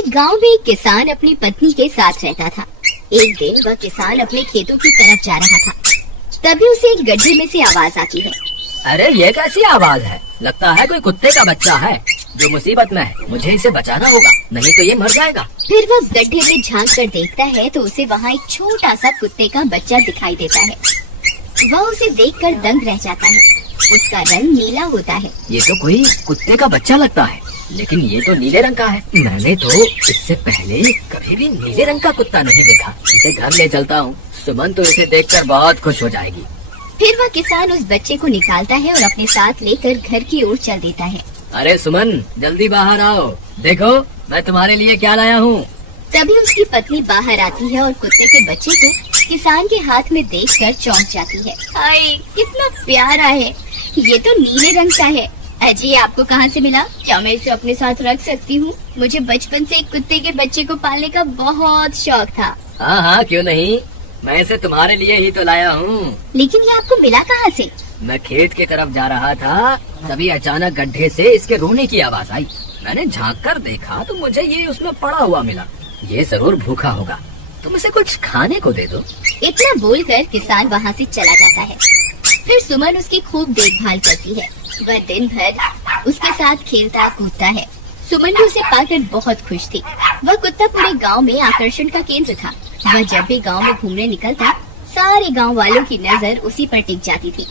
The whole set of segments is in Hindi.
एक गांव में एक किसान अपनी पत्नी के साथ रहता था। एक दिन वह किसान अपने खेतों की तरफ जा रहा था, तभी उसे एक गड्ढे में से आवाज आती है। अरे ये कैसी आवाज है? लगता है कोई कुत्ते का बच्चा है जो मुसीबत में है। मुझे इसे बचाना होगा, नहीं तो ये मर जाएगा। फिर वह गड्ढे में झांक कर देखता है तो उसे वहाँ एक छोटा सा कुत्ते का बच्चा दिखाई देता है। वह उसे देखकर दंग रह जाता है। उसका रंग नीला होता है। ये तो कोई कुत्ते का बच्चा लगता है, लेकिन ये तो नीले रंग का है। मैंने तो इससे पहले कभी भी नीले रंग का कुत्ता नहीं देखा। इसे घर ले चलता हूँ, सुमन तो इसे देखकर बहुत खुश हो जाएगी। फिर वह किसान उस बच्चे को निकालता है और अपने साथ लेकर घर की ओर चल देता है। अरे सुमन, जल्दी बाहर आओ, देखो मैं तुम्हारे लिए क्या लाया हूँ। तभी उसकी पत्नी बाहर आती है और कुत्ते के बच्चे को किसान के हाथ में देखकर चौंक जाती है। हाय, कितना प्यारा है, ये तो नीले रंग का है। अजी, आपको कहाँ से मिला? क्या मैं इसे अपने साथ रख सकती हूँ? मुझे बचपन से एक कुत्ते के बच्चे को पालने का बहुत शौक था। हाँ हाँ, क्यों नहीं, मैं इसे तुम्हारे लिए ही तो लाया हूँ। लेकिन ये आपको मिला कहाँ से? मैं खेत की तरफ जा रहा था, तभी अचानक गड्ढे से इसके रोने की आवाज आई। मैंने झांक कर देखा तो मुझे ये उसमें पड़ा हुआ मिला। ये जरूर भूखा होगा, तुम इसे कुछ खाने को दे दो। इतना बोलकर किसान वहाँ से चला जाता है। फिर सुमन उसकी खूब देखभाल करती है। वह दिन भर उसके साथ खेलता कूदता है। सुमन भी उसे पाकर बहुत खुश थी। वह कुत्ता पूरे गांव में आकर्षण का केंद्र था। वह जब भी गांव में घूमने निकलता, सारे गांव वालों की नजर उसी पर टिक जाती थी,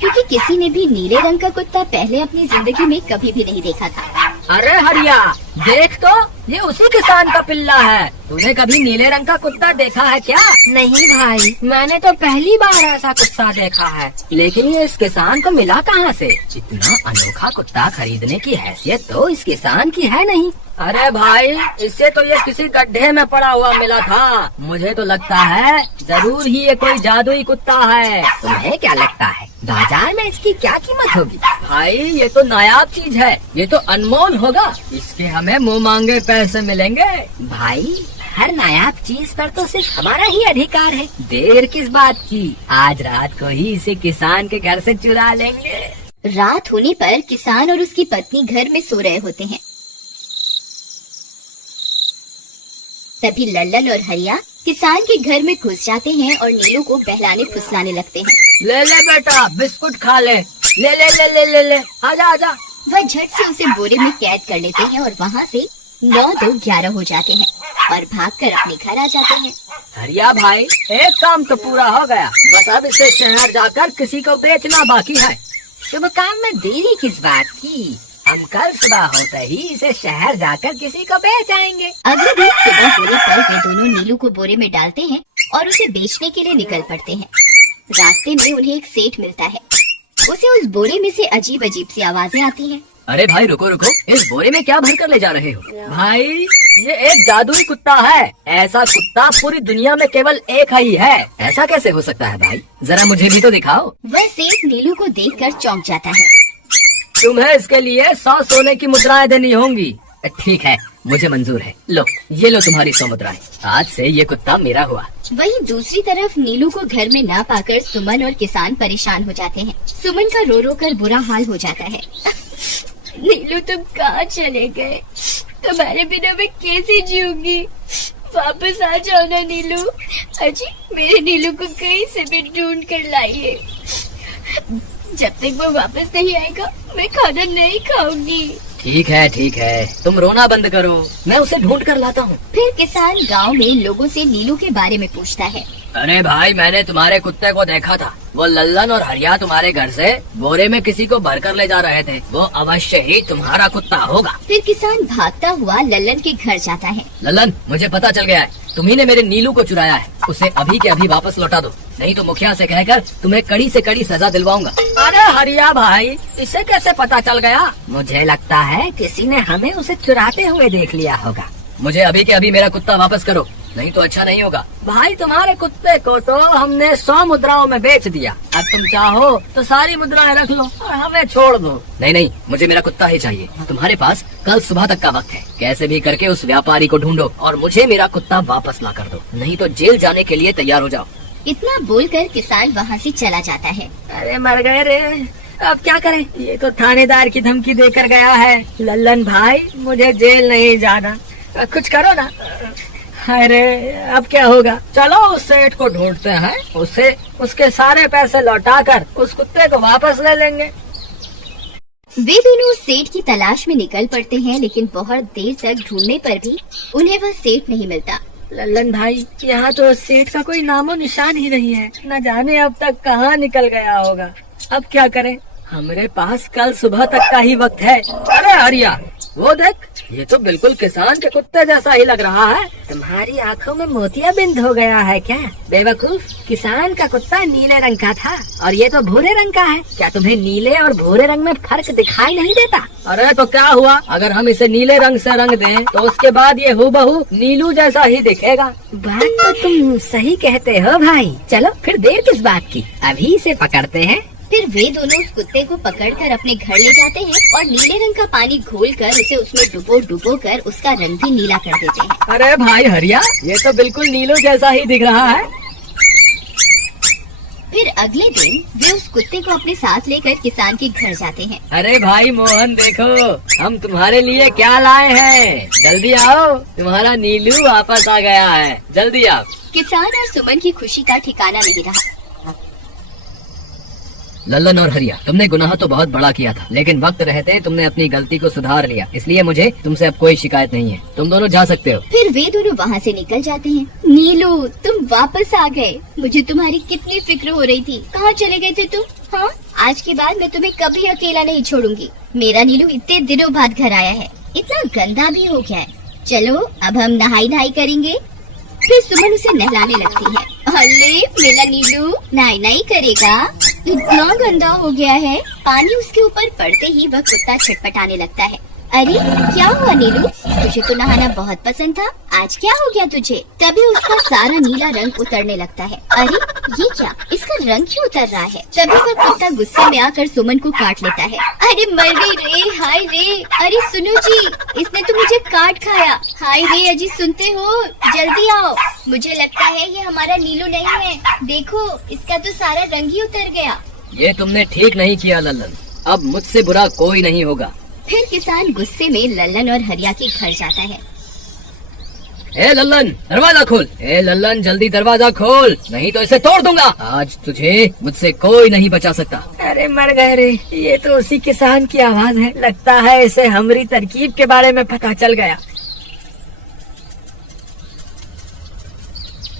क्योंकि किसी ने भी नीले रंग का कुत्ता पहले अपनी जिंदगी में कभी भी नहीं देखा था। अरे हरिया, देख तो, ये उसी किसान का पिल्ला है। तूने कभी नीले रंग का कुत्ता देखा है क्या? नहीं भाई, मैंने तो पहली बार ऐसा कुत्ता देखा है। लेकिन ये इस किसान को मिला कहाँ से? इतना अनोखा कुत्ता खरीदने की हैसियत तो इस किसान की है नहीं। अरे भाई, इससे तो ये किसी गड्ढे में पड़ा हुआ मिला था। मुझे तो लगता है जरूर ही ये कोई जादुई कुत्ता है। तुम्हें क्या लगता है बाजार में इसकी क्या कीमत होगी? भाई, ये तो नायाब चीज है, ये तो अनमोल होगा। इसके हमें मुँह मांगे पैसे मिलेंगे। भाई, हर नायाब चीज पर तो सिर्फ हमारा ही अधिकार है। देर किस बात की, आज रात को ही इसे किसान के घर से चुरा लेंगे। रात होने पर किसान और उसकी पत्नी घर में सो रहे होते हैं। तभी लल्लन और हरिया किसान के घर में घुस जाते हैं और नीलू को बहलाने फुसलाने लगते हैं। ले ले बेटा, बिस्कुट खा ले। ले ले ले ले ले ले, आजा आजा। वह झट से उसे बोरे में कैद कर लेते हैं और वहाँ से 9-2-11 हो जाते हैं और भागकर अपने घर आ जाते हैं। हरिया भाई, एक काम तो पूरा हो गया, बस अब इसे शहर जाकर किसी को बेचना बाकी है। शुभ काम में देरी किस बात की? हम कल सुबह होते ही इसे शहर जाकर किसी को बेच आएंगे। अगले दिन सुबह होने पर वे दोनों नीलू को बोरे में डालते हैं और उसे बेचने के लिए निकल पड़ते हैं। रास्ते में उन्हें एक सेठ मिलता है। उसे उस बोरे में से अजीब अजीब सी आवाजें आती हैं। अरे भाई, रुको रुको, इस बोरे में क्या भर कर ले जा रहे हो? भाई, ये एक जादुई कुत्ता है। ऐसा कुत्ता पूरी दुनिया में केवल एक ही है। ऐसा कैसे हो सकता है भाई? जरा मुझे भी तो दिखाओ। वह सेठ नीलू को देखकर चौंक जाता है। तुम्हें इसके लिए 100 सोने की मुद्राएं देनी होंगी। ठीक है, मुझे मंजूर है। लो, ये लो तुम्हारी 100 मुद्राएं। आज से ये कुत्ता मेरा हुआ। वहीं दूसरी तरफ नीलू को घर में ना पाकर सुमन और किसान परेशान हो जाते हैं। सुमन का रो रो कर बुरा हाल हो जाता है। नीलू, तुम कहाँ चले गए? तुम्हारे बिना मैं कैसे जीऊंगी? वापस आ जाओ ना नीलू। अजी, मेरे नीलू को कहीं से भी ढूंढ कर लाइए। जब तक वो वापस नहीं आएगा मैं खाना नहीं खाऊंगी। ठीक है, तुम रोना बंद करो, मैं उसे ढूंढ कर लाता हूँ। फिर किसान गांव में लोगों से नीलू के बारे में पूछता है। अरे भाई, मैंने तुम्हारे कुत्ते को देखा था। वो लल्लन और हरिया तुम्हारे घर से बोरे में किसी को भर कर ले जा रहे थे। वो अवश्य ही तुम्हारा कुत्ता होगा। फिर किसान भागता हुआ लल्लन के घर जाता है। लल्लन, मुझे पता चल गया है, तुम्ही ने मेरे नीलू को चुराया है। उसे अभी के अभी वापस लौटा दो, नहीं तो मुखिया से कहकर तुम्हें कड़ी से कड़ी सजा दिलवाऊंगा। अरे हरिया भाई, इसे कैसे पता चल गया? मुझे लगता है किसी ने हमें उसे चुराते हुए देख लिया होगा। मुझे अभी के अभी मेरा कुत्ता वापस करो, नहीं तो अच्छा नहीं होगा। भाई, तुम्हारे कुत्ते को तो हमने 100 मुद्राओं में बेच दिया। अब तुम चाहो तो सारी मुद्राएं रख लो और हमें छोड़ दो। नहीं, मुझे मेरा कुत्ता ही चाहिए। तुम्हारे पास कल सुबह तक का वक्त है। कैसे भी करके उस व्यापारी को ढूंढो और मुझे मेरा कुत्ता वापस ला कर दो, नहीं तो जेल जाने के लिए तैयार हो जाओ। इतना बोलकर किसान वहाँ से चला जाता है। अरे मर गए रे, अब क्या करें? ये तो थानेदार की धमकी देकर गया है। लल्लन भाई, मुझे जेल नहीं जाना, कुछ करो ना। अरे अब क्या होगा, चलो उस सेठ को ढूंढते हैं, उससे उसके सारे पैसे लौटाकर उस कुत्ते को वापस ले लेंगे। वे दोनों उस सेठ की तलाश में निकल पड़ते हैं, लेकिन बहुत देर तक ढूंढने पर भी उन्हें वह सेठ नहीं मिलता। लल्लन भाई, यहाँ तो सेठ का कोई नामो निशान ही नहीं है, न जाने अब तक कहाँ निकल गया होगा। अब क्या करें, हमारे पास कल सुबह तक का ही वक्त है। अरे हरिया, वो देख, ये तो बिल्कुल किसान के कुत्ते जैसा ही लग रहा है। तुम्हारी आंखों में मोतियाबिंद हो गया है क्या बेवकूफ? किसान का कुत्ता नीले रंग का था और ये तो भूरे रंग का है। क्या तुम्हें नीले और भूरे रंग में फर्क दिखाई नहीं देता? अरे तो क्या हुआ, अगर हम इसे नीले रंग से रंग दें तो उसके बाद ये हूबहू नीलू जैसा ही दिखेगा। बात तो तुम सही कहते हो भाई। चलो फिर देर किस बात की, अभी इसे पकड़ते हैं। फिर वे दोनों उस कुत्ते को पकड़कर अपने घर ले जाते हैं और नीले रंग का पानी घोलकर उसे उसमें डुबो कर उसका रंग भी नीला कर देते हैं। अरे भाई हरिया, ये तो बिल्कुल नीलू जैसा ही दिख रहा है। फिर अगले दिन वे उस कुत्ते को अपने साथ लेकर किसान के घर जाते हैं। अरे भाई मोहन, देखो हम तुम्हारे लिए क्या लाए हैं, जल्दी आओ, तुम्हारा नीलू वापस आ गया है, जल्दी आओ। किसान और सुमन की खुशी का ठिकाना नहीं रहा। लल्लन और हरिया, तुमने गुनाह तो बहुत बड़ा किया था, लेकिन वक्त रहते तुमने अपनी गलती को सुधार लिया, इसलिए मुझे तुमसे अब कोई शिकायत नहीं है। तुम दोनों जा सकते हो। फिर वे दोनों वहाँ से निकल जाते हैं। नीलू, तुम वापस आ गए, मुझे तुम्हारी कितनी फिक्र हो रही थी। कहाँ चले गए थे तुम? हाँ, आज के बाद मैं तुम्हें कभी अकेला नहीं छोड़ूंगी। मेरा नीलू इतने दिनों बाद घर आया है, इतना गंदा भी हो गया है। चलो अब हम नहाई करेंगे। फिर सुमन उसे नहलाने लगती है। अरे मेरा नीलू नहाई करेगा, इतना गंदा हो गया है। पानी उसके ऊपर पड़ते ही वह कुत्ता छटपटाने लगता है। अरे क्या हुआ नीलू, तुझे तो नहाना बहुत पसंद था, आज क्या हो गया तुझे? तभी उसका सारा नीला रंग उतरने लगता है। अरे ये क्या, इसका रंग क्यों उतर रहा है? तभी वह कुत्ता गुस्से में आकर सुमन को काट लेता है। अरे मर गई रे, हाय रे। अरे सुनो जी, इसने तो मुझे काट खाया। हाय रे अजी, सुनते हो? जल्दी आओ, मुझे लगता है ये हमारा नीलू नहीं है। देखो, इसका तो सारा रंग ही उतर गया। ये तुमने ठीक नहीं किया लल्लन, अब मुझसे बुरा कोई नहीं होगा। फिर किसान गुस्से में लल्लन और हरिया के घर जाता है। ए लल्लन, दरवाजा खोल। ए लल्लन, जल्दी दरवाजा खोल, नहीं तो इसे तोड़ दूंगा। आज तुझे मुझसे कोई नहीं बचा सकता। अरे मर गए रे, ये तो उसी किसान की आवाज है। लगता है इसे हमारी तरकीब के बारे में पता चल गया।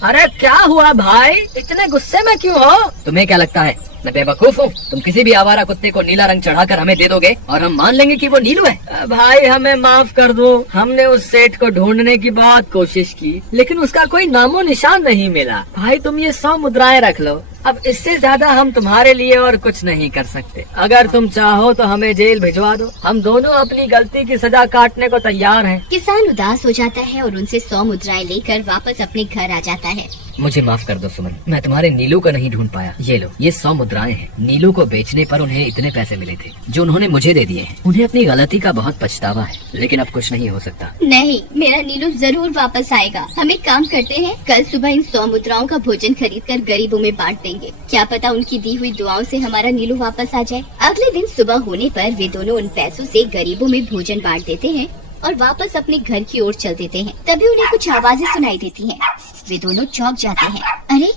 अरे क्या हुआ भाई, इतने गुस्से में क्यों हो? तुम्हें क्या लगता है मैं बेवकूफ हूँ? तुम किसी भी आवारा कुत्ते को नीला रंग चढ़ाकर हमें दे दोगे और हम मान लेंगे कि वो नीलू है? भाई हमें माफ कर दो, हमने उस सेठ को ढूंढने की बहुत कोशिश की, लेकिन उसका कोई नामो निशान नहीं मिला। भाई तुम ये 100 मुद्राएं रख लो, अब इससे ज्यादा हम तुम्हारे लिए और कुछ नहीं कर सकते। अगर तुम चाहो तो हमें जेल भिजवा दो, हम दोनों अपनी गलती की सजा काटने को तैयार हैं। किसान उदास हो जाता है और उनसे 100 मुद्राएं लेकर वापस अपने घर आ जाता है। मुझे माफ कर दो सुमन, मैं तुम्हारे नीलू को नहीं ढूंढ पाया। ये लो, ये 100 मुद्राएं हैं। नीलू को बेचने पर उन्हें इतने पैसे मिले थे जो उन्होंने मुझे दे दिए हैं। उन्हें अपनी गलती का बहुत पछतावा है, लेकिन अब कुछ नहीं हो सकता। नहीं, मेरा नीलू जरूर वापस आएगा। हम एक काम करते हैं, कल सुबह इन 100 मुद्राओं का भोजन खरीदकर गरीबों में बांट देंगे। क्या पता उनकी दी हुई दुआओं से हमारा नीलू वापस आ जाए। अगले दिन सुबह होने पर वे दोनों उन पैसों से गरीबों में भोजन बांट देते हैं और वापस अपने घर की ओर चल देते हैं। तभी उन्हें कुछ आवाजें सुनाई देती हैं। वे दोनों चौंक जाते हैं। अरे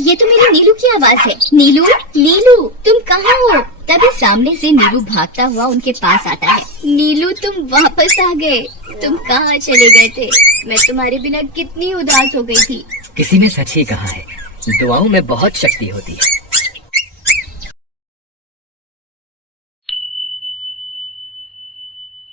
ये तो मेरे नीलू की आवाज है। नीलू, नीलू तुम कहाँ हो? तभी सामने से नीलू भागता हुआ उनके पास आता है। नीलू तुम वापस आ गए, तुम कहाँ चले गए थे? मैं तुम्हारे बिना कितनी उदास हो गई थी। किसी ने सच ही कहा है, दुआओं में बहुत शक्ति होती है।